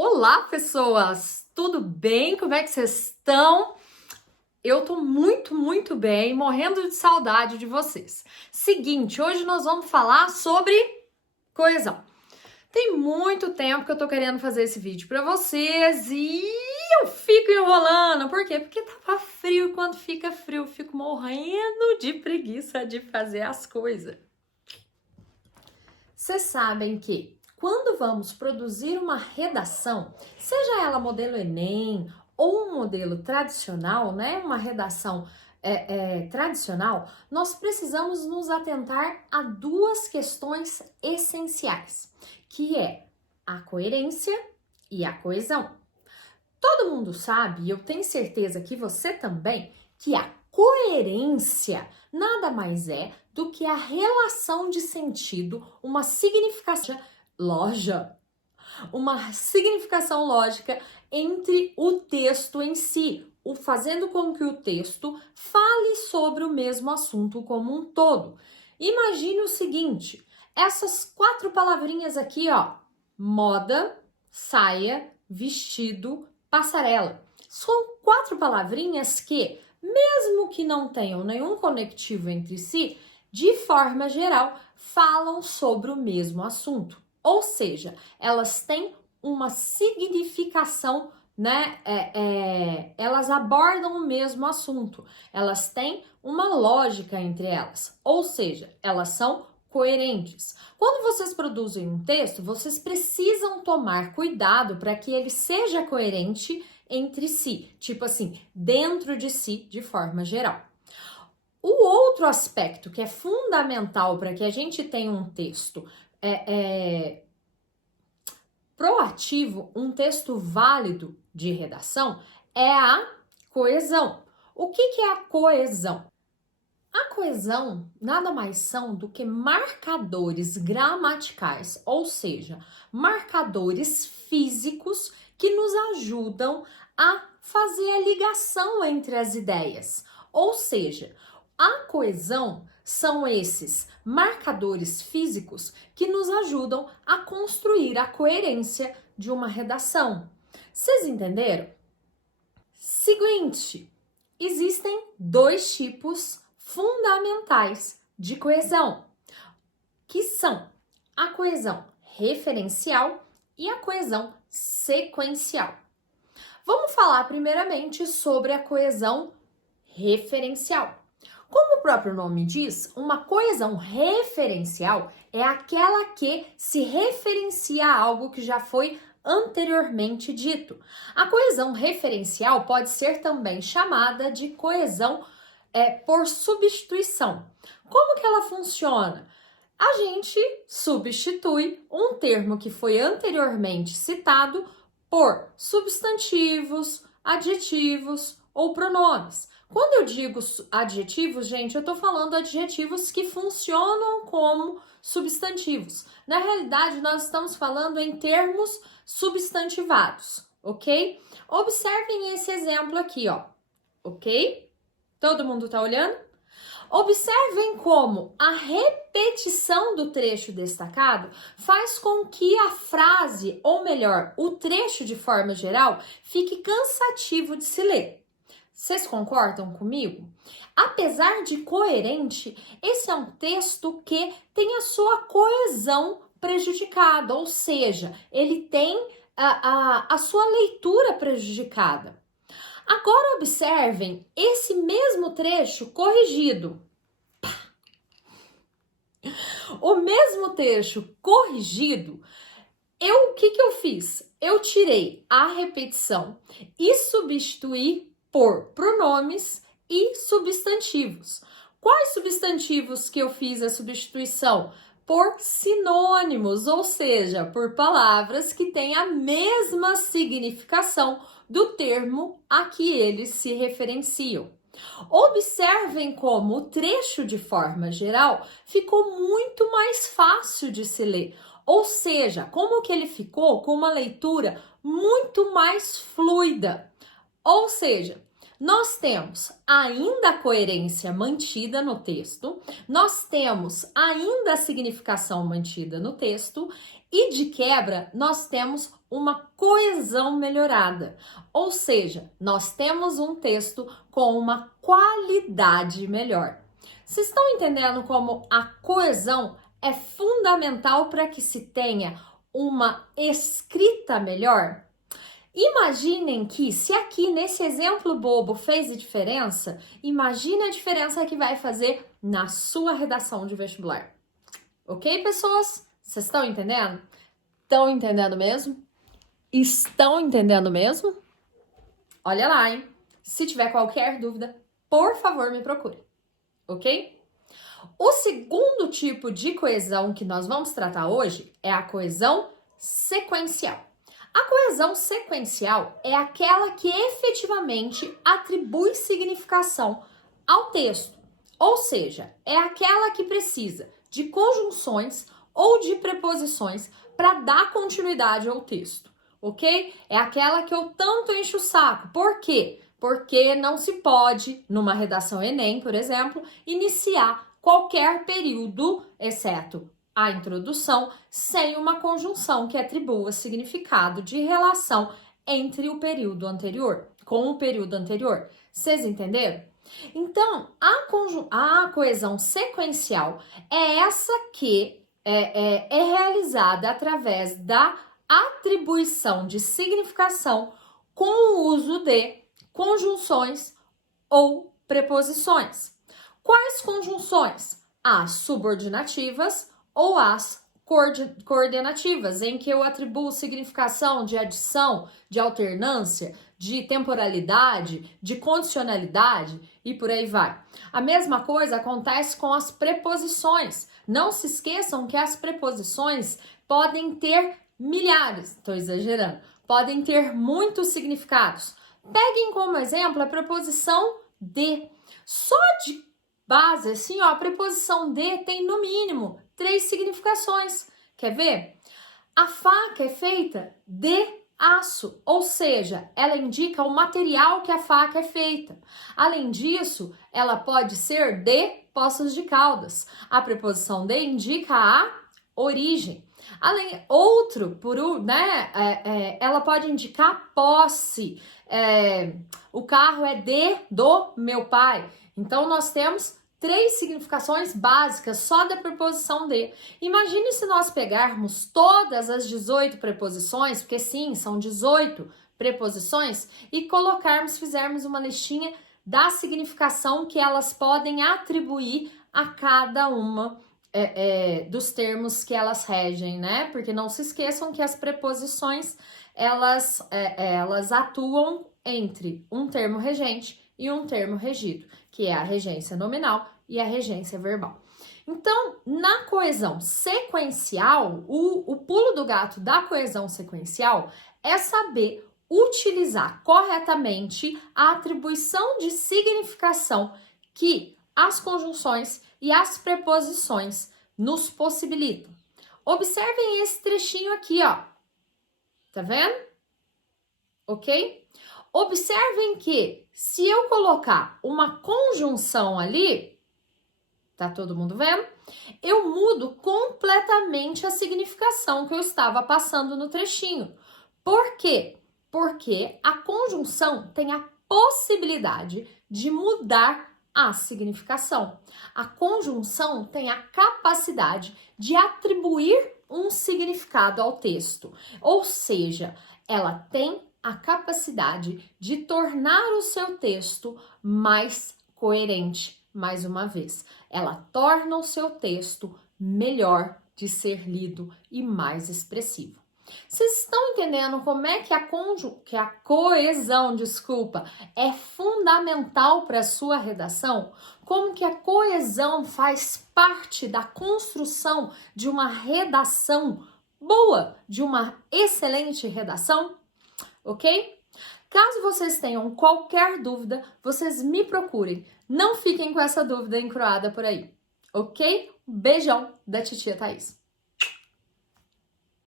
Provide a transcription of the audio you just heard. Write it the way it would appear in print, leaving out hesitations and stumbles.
Olá, pessoas! Tudo bem? Como é que vocês estão? Eu tô muito bem, morrendo de saudade de vocês. Seguinte, hoje nós vamos falar sobre coesão. Tem muito tempo que eu tô querendo fazer esse vídeo pra vocês e eu fico enrolando. Por quê? Porque tava frio. Quando fica frio, eu fico morrendo de preguiça de fazer as coisas. Vocês sabem que quando vamos produzir uma redação, seja ela modelo Enem ou um modelo tradicional, né, uma redação tradicional, nós precisamos nos atentar a duas questões essenciais, que é a coerência e a coesão. Todo mundo sabe, e eu tenho certeza que você também, que a coerência nada mais é do que a relação de sentido, uma significação lógica entre o texto em si, fazendo com que o texto fale sobre o mesmo assunto como um todo. Imagine o seguinte, essas 4 palavrinhas aqui, ó, moda, saia, vestido, passarela. São 4 palavrinhas que, mesmo que não tenham nenhum conectivo entre si, de forma geral, falam sobre o mesmo assunto. Ou seja, elas têm uma significação, né? Elas abordam o mesmo assunto. Elas têm uma lógica entre elas. Ou seja, elas são coerentes. Quando vocês produzem um texto, vocês precisam tomar cuidado para que ele seja coerente entre si, tipo assim, dentro de si, de forma geral. O outro aspecto que é fundamental para que a gente tenha um texto proativo, um texto válido de redação, é a coesão. O que é a coesão? A coesão nada mais são do que marcadores gramaticais, ou seja, marcadores físicos que nos ajudam a fazer a ligação entre as ideias. Ou seja, a coesão são esses marcadores físicos que nos ajudam a construir a coerência de uma redação. Vocês entenderam? Seguinte, existem 2 tipos fundamentais de coesão, que são a coesão referencial e a coesão sequencial. Vamos falar primeiramente sobre a coesão referencial. Como o próprio nome diz, uma coesão referencial é aquela que se referencia a algo que já foi anteriormente dito. A coesão referencial pode ser também chamada de coesão por substituição. Como que ela funciona? A gente substitui um termo que foi anteriormente citado por substantivos, adjetivos ou pronomes. Quando eu digo adjetivos, gente, eu tô falando adjetivos que funcionam como substantivos. Na realidade, nós estamos falando em termos substantivados, ok? Observem esse exemplo aqui, ó, ok? Todo mundo tá olhando? Observem como a repetição do trecho destacado faz com que a frase, ou melhor, o trecho de forma geral, fique cansativo de se ler. Vocês concordam comigo? Apesar de coerente, esse é um texto que tem a sua coesão prejudicada, ou seja, ele tem a sua leitura prejudicada. Agora observem esse mesmo trecho corrigido. O mesmo trecho corrigido, o que eu fiz? Eu tirei a repetição e substituí por pronomes e substantivos. Quais substantivos que eu fiz a substituição? Por sinônimos, ou seja, por palavras que têm a mesma significação do termo a que eles se referenciam. Observem como o trecho, de forma geral, ficou muito mais fácil de se ler. Ou seja, como que ele ficou com uma leitura muito mais fluida. Ou seja, nós temos ainda a coerência mantida no texto, nós temos ainda a significação mantida no texto e, de quebra, nós temos uma coesão melhorada. Ou seja, nós temos um texto com uma qualidade melhor. Vocês estão entendendo como a coesão é fundamental para que se tenha uma escrita melhor? Imaginem que, se aqui nesse exemplo bobo fez a diferença, imagine a diferença que vai fazer na sua redação de vestibular. Ok, pessoas? Vocês estão entendendo? Estão entendendo mesmo? Estão entendendo mesmo? Olha lá, hein? Se tiver qualquer dúvida, por favor, me procure. Ok? O segundo tipo de coesão que nós vamos tratar hoje é a coesão sequencial. A coesão sequencial é aquela que efetivamente atribui significação ao texto, ou seja, é aquela que precisa de conjunções ou de preposições para dar continuidade ao texto, ok? É aquela que eu tanto encho o saco. Por quê? Porque não se pode, numa redação Enem, por exemplo, iniciar qualquer período, exceto a introdução, sem uma conjunção que atribua significado de relação entre o período anterior, com o período anterior. Vocês entenderam? Então, a coesão sequencial é essa que é realizada através da atribuição de significação com o uso de conjunções ou preposições. Quais conjunções? As subordinativas ou as coordenativas, em que eu atribuo significação de adição, de alternância, de temporalidade, de condicionalidade e por aí vai. A mesma coisa acontece com as preposições. Não se esqueçam que as preposições podem ter milhares, estou exagerando, podem ter muitos significados. Peguem como exemplo a preposição de. Só de base, assim, ó, a preposição de tem no mínimo 3 significações. Quer ver? A faca é feita de aço, ou seja, ela indica o material que a faca é feita. Além disso, ela pode ser de Poços de Caldas. A preposição de indica a origem. Ela pode indicar posse. O carro é do meu pai. Então, nós temos 3 significações básicas só da preposição de. Imagine se nós pegarmos todas as 18 preposições, porque sim, são 18 preposições, e fizermos uma listinha da significação que elas podem atribuir a cada uma dos termos que elas regem, né? Porque não se esqueçam que as preposições, elas atuam entre um termo regente e um termo regido, que é a regência nominal e a regência verbal. Então, na coesão sequencial, o pulo do gato da coesão sequencial é saber utilizar corretamente a atribuição de significação que as conjunções e as preposições nos possibilitam. Observem esse trechinho aqui, ó. Tá vendo? Ok? Observem que se eu colocar uma conjunção ali, tá todo mundo vendo? Eu mudo completamente a significação que eu estava passando no trechinho. Por quê? Porque a conjunção tem a possibilidade de mudar a significação. A conjunção tem a capacidade de atribuir um significado ao texto. Ou seja, ela tem a capacidade de tornar o seu texto mais coerente, mais uma vez. Ela torna o seu texto melhor de ser lido e mais expressivo. Vocês estão entendendo como é que a coesão, é fundamental para a sua redação? Como que a coesão faz parte da construção de uma redação boa, de uma excelente redação? Ok? Caso vocês tenham qualquer dúvida, vocês me procurem. Não fiquem com essa dúvida encruada por aí, ok? Beijão da titia Thaís.